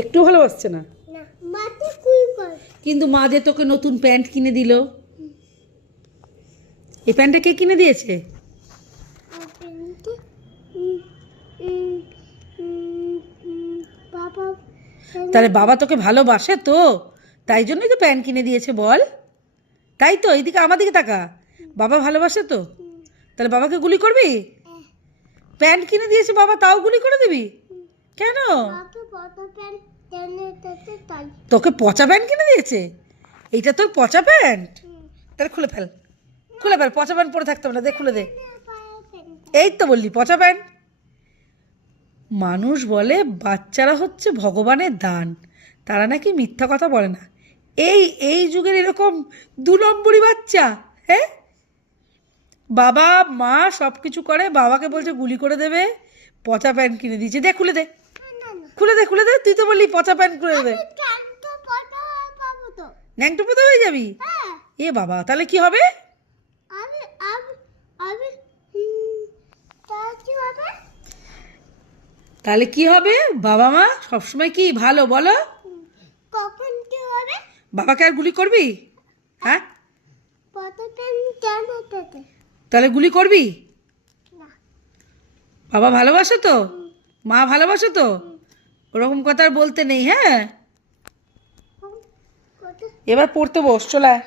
একটু ভালোবাসছে না। না মাতে কুই কর। কিন্তু মা যে তোকে নতুন প্যান্ট কিনে দিল, এই প্যান্টটা কে কিনে দিয়েছে? আপেনতে বাবা। তাহলে বাবা তোকে ভালোবাসে তো, তাই জন্যই তো প্যান্ট কিনে দিয়েছে বল। তাই তো, এইদিকে আমার দিকে তাকা। বাবা ভালোবাসে তো, তাহলে বাবাকে গুলি করবি? প্যান্ট কিনে দিয়েছে বাবা, তাও গুলি করে দিবি কেন? মাকে পতা প্যান্ট টেনে তেতে তাই। তোকে পচা প্যান্ট কিনে দিয়েছে? এইটা তোর পচা প্যান্ট? তাহলে খুলে ফেল, খুলে ফেল। পচা প্যান্ট পরে থাকতে হবে না, দে খুলে দে। এই তো বললি পচা প্যান্ট। মানুষ বলে বাচ্চারা হচ্ছে ভগবানের দান, তারা নাকি মিথ্যা কথা বলে না। এই এই যুগের এরকম 2 নম্বরই বাচ্চা। হ্যাঁ, বাবা মা সব কিছু করে, বাবাকে বলছে গুলি করে দেবে, পচা প্যান্ট কিনে দিয়েছে। দে খুলে দে, খুলে দে, খুলে দে। তুই তো বললি পচা প্যান্ট খুলে দে। তো পতা পাবো তো। ন্যাংটো পোতা হয়ে যাবি? হ্যাঁ এ বাবা, তাহলে কি হবে? আমি আমি আমি তার কি হবে? তাহলে কি হবে? বাবা মা সবসময় কি ভালো বলো? কখন কি হবে? বাবাকে আর গুলি করবি? হ্যাঁ, পতা প্যান্ট টেনে তেতে। তাহলে গুলি করবি? না বাবা ভালোবাসে তো, মা ভালোবাসে তো, ওরকম কথা আর বলতে নেই। হ্যাঁ, কত এবার পড়তে বস, চলে আয়।